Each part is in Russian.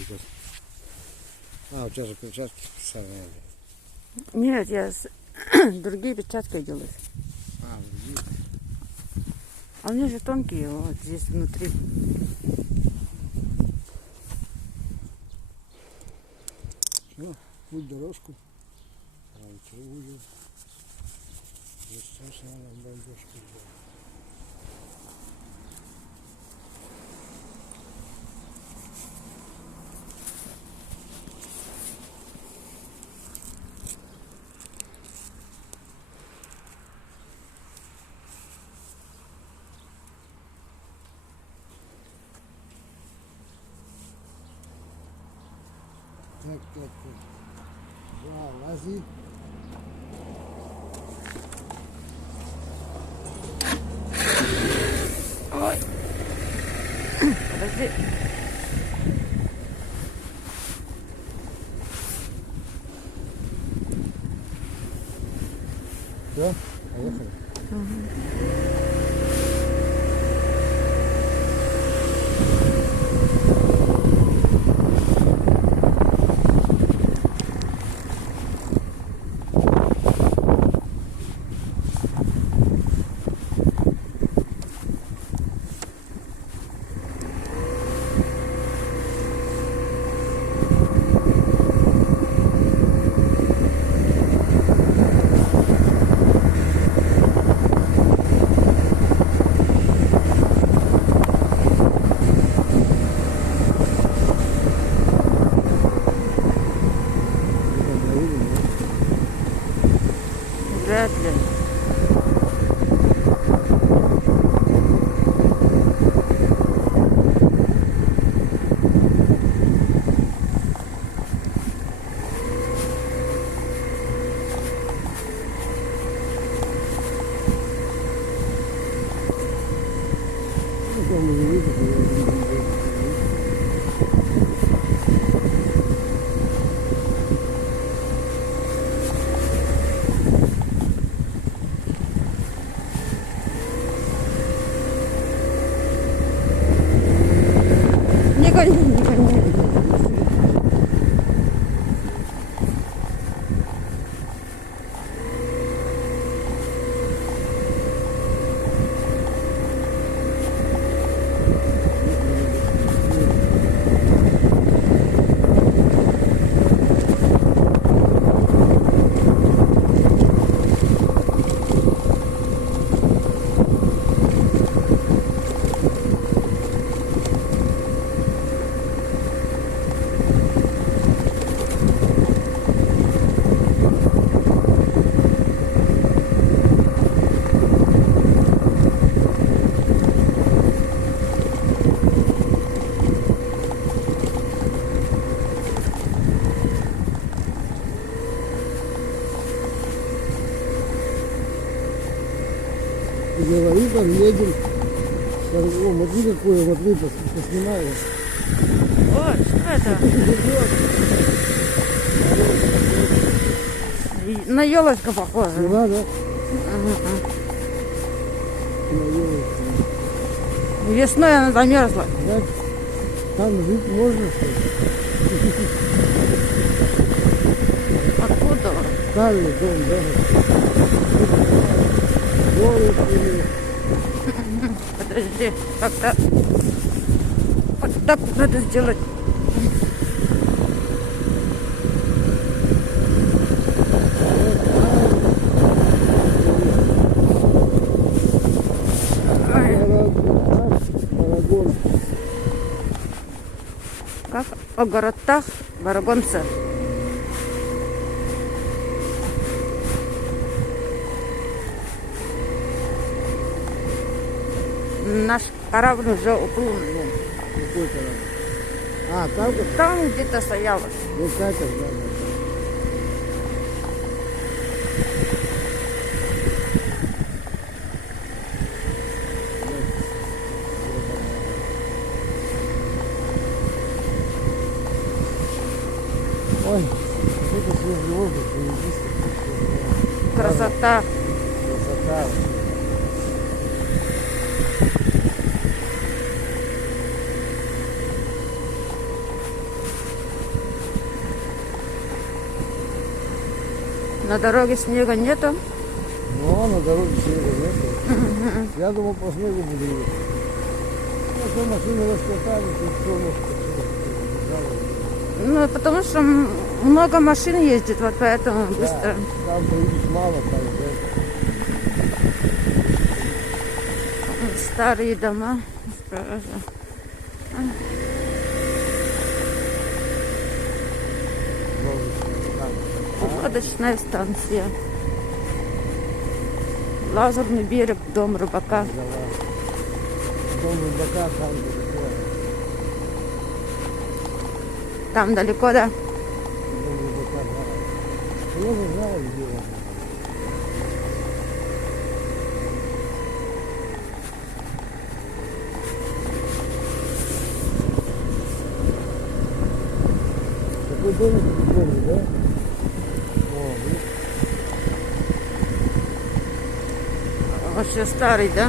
идет. А, у тебя же перчатки специальные. Нет, я другие перчатки делаю. А, другие. А у меня же тонкие, вот здесь внутри. Все, путь дорожку. А ничего увидел. Здесь сейчас надо бомбежку сделать. Так. Да, лази. Ой. Подожди. Все, поехали. Вряд ли. Не гони. Говори, там едем. О, смотри какое, смотри, поснимай его. О, что это? На елочку похоже. Сняла, да? Ага. На елочку. Весной она замерзла. Да? Там жить можно, что ли? Откуда? Старый дом, да? Город или... Подожди, как-то вот так надо сделать. Ой, Парагон. как о городах Барагонца. Наш корабль уже уплыл. Какой корабль? А, там как? Там где-то стояла. Ну, катер, да. Ой, это свежий воздух, Красота. красота. На дороге снега нету. Но на дороге снега нет. Я думал, по снегу буду ехать. Ну, что машины раскатались, и все, Ну, потому что много машин ездит, вот поэтому быстро. Там их мало, так, да. Старые дома. Лодочная станция. Лазурный берег, дом рыбака. Дом рыбака там далеко. Там далеко, да? Дом рыбака, да. Я не знаю, где он. Такой домик прикольный, да? О, видишь? Вообще старый, да?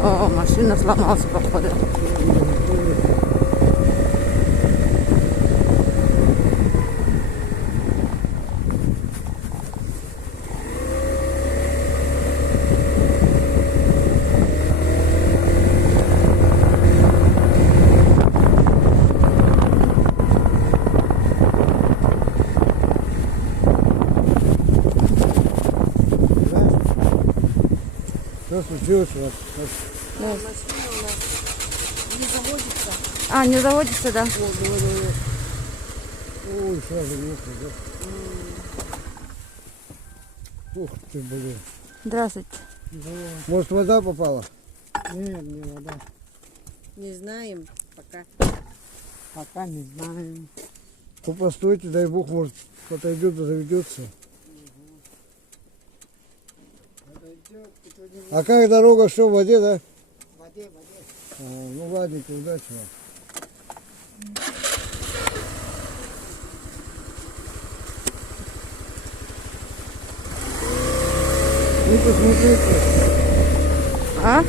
О, машина сломалась, походу. Что случилось у вас? Машина у нас не заводится. А, не заводится, да? Ой, сразу ехал, да? Ух ты, блин. Здравствуйте. Может, вода попала? Нет, не вода. Не знаем пока. Пока не знаем. Ну, постойте, дай бог, может, отойдет да заведется. А как дорога, что, в воде, да? В воде. А, ну, ладненько, удачи вам. Ну, посмотрите. А?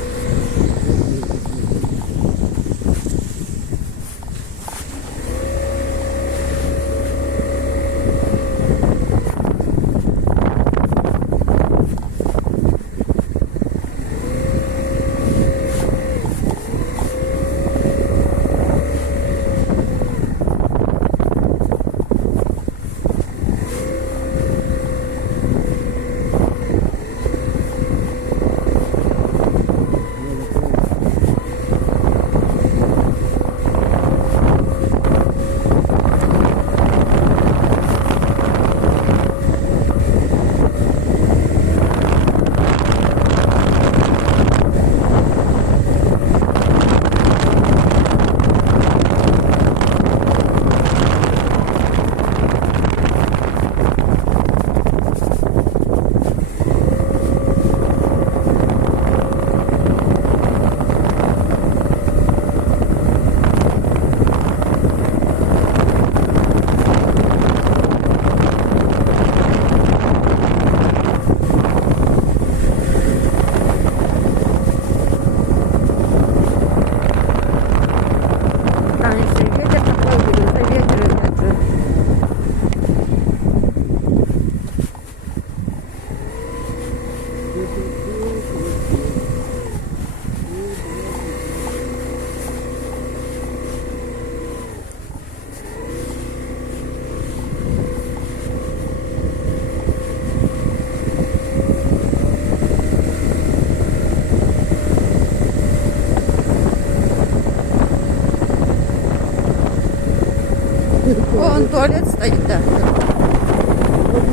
Вон туалет стоит, да.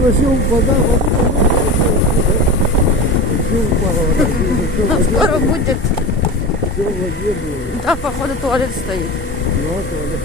Вообще вода, все упала вода. Ну, скоро будет. Все в воде было. Да, походу, туалет стоит. Ну, туалет.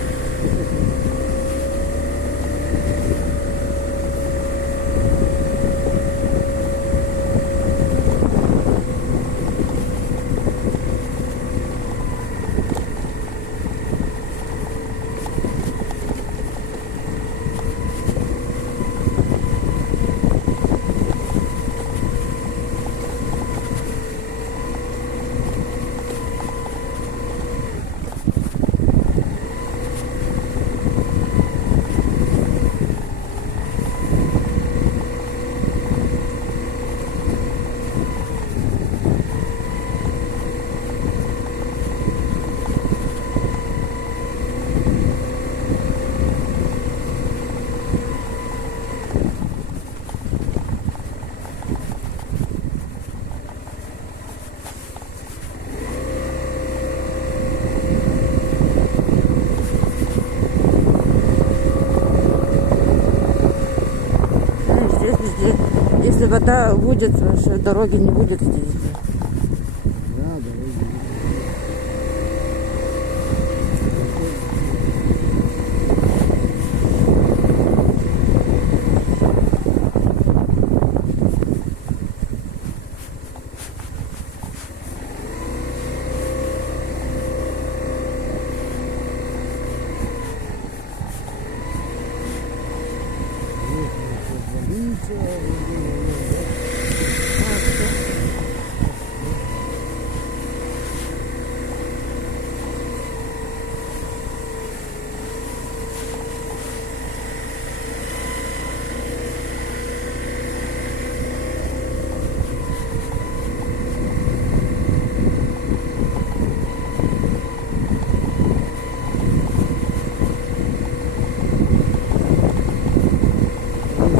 Здесь везде. Если вода будет, что дороги не будет здесь. Да, дороги.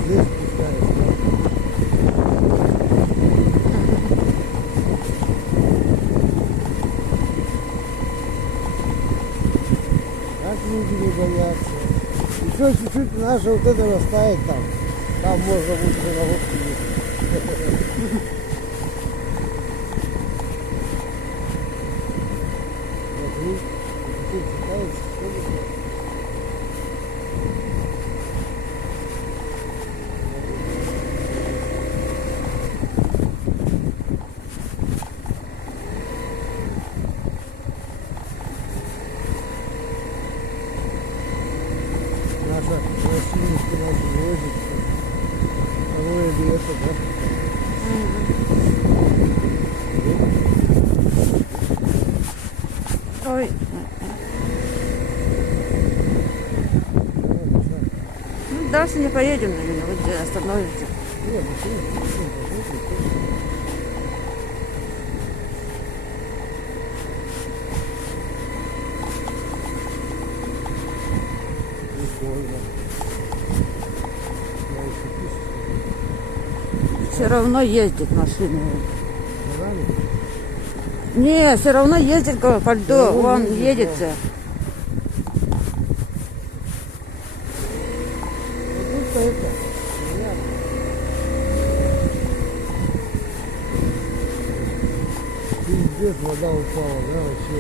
Здесь спускается. Как люди не боятся. Еще чуть-чуть наша вот это растает там. Там можно будет на лодку ехать. Смотри, чуть-чуть читается, что ли? Наша гостиница наша возится. Второе лето, да? Ой, ну, дальше не поедем, наверное, вот где остановимся. Не, машина, прикольно. Я еще пишу. Все равно ездит машина. Рано? Не, все равно ездит по льду, равно он ездит, едет. да. Ну, тут-то это, понятно. Пиздец, вода упала, да, вообще.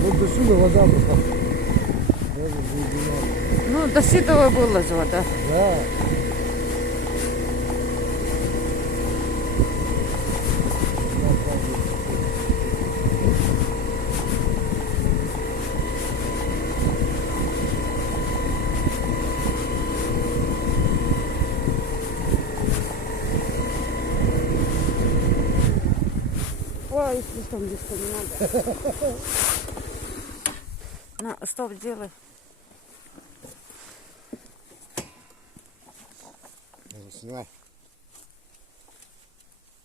Вот до сюда вода была. Даже глубина. Ну, до ситого было же вода. Да. Ой, слишком близко не надо. На, стоп, делай. Снимай.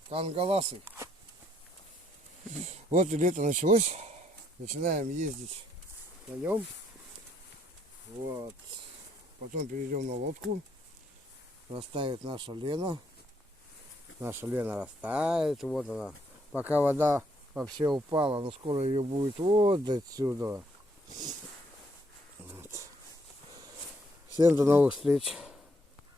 Кангаласы. Вот и лето началось. Начинаем ездить вдвоем. Вот. Потом перейдем на лодку. Растает наша Лена. Наша Лена растает. Вот она. Пока вода вообще упала, но скоро ее будет вот отсюда. Всем до новых встреч.